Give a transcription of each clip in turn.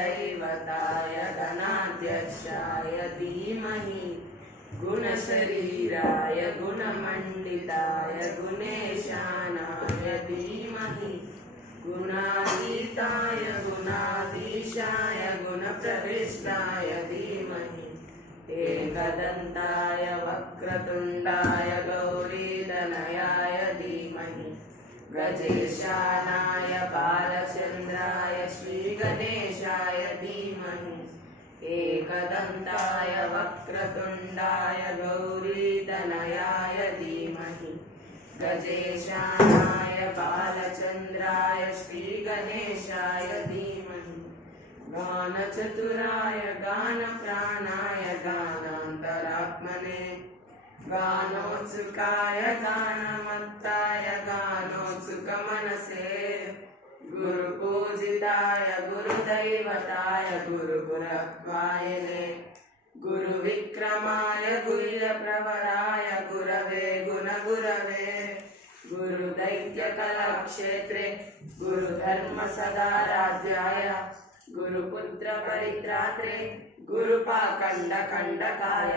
गुरुदैवताय गणाध्यक्षाय धीमहि गुणशरीराय गुणमण्डिताय गुणेशानाय धीमहि गुणातीताय गुणाधीशाय गुणप्रविष्टाय धीमहि एकदन्ताय वक्रतुण्डाय गौरीतनयाय धीमहि गजेशानाय बालचन्द्राय श्रीगणेशाय धीमहि एकदन्ताय वक्रतुण्डाय गौरीतनयाय धीमहि गजेशानाय बालचन्द्राय श्रीगणेशाय धीमहि गानचतुराय गानप्राणाय गानान्तरात्मने गानोत्सुकाय गानमत्ताय गानोत्सुकमनसे गुरुपूजिताय गुरुदैवताय गुरुपुरत्वायने गुरुविक्रमाय गुरुप्रवराय गुरवे गुणगुरवे गुरुदैत्यकलाक्षेत्रे गुरुधर्मसदाराध्याय गुरुपुत्रपरित्रात्रे गुरुपाखण्डकण्डकाय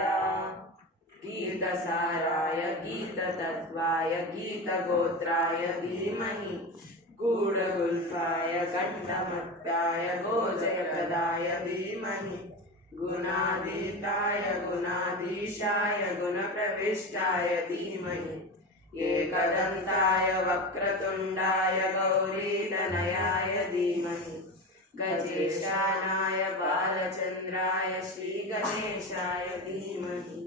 गीतसाराय गीततत्त्वाय गीतगोत्राय धीमहि गूढगुल्फाय घण्टमत्ताय गोजयप्रदाय धीमहि गुणातीताय गुणाधीशाय गुणप्रविष्टाय धीमहि एकदन्ताय वक्रतुण्डाय गौरीतनयाय धीमहि गजेशानाय बालचन्द्राय श्रीगणेशाय धीमहि